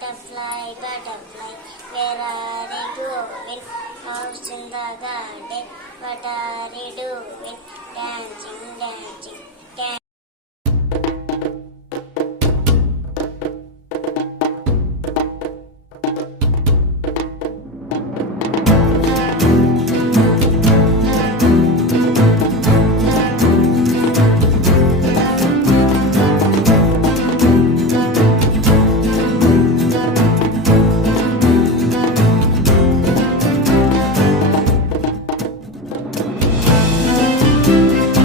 Butterfly, butterfly, where are you going? House in the garden, what are you doing? Dancing, dancing.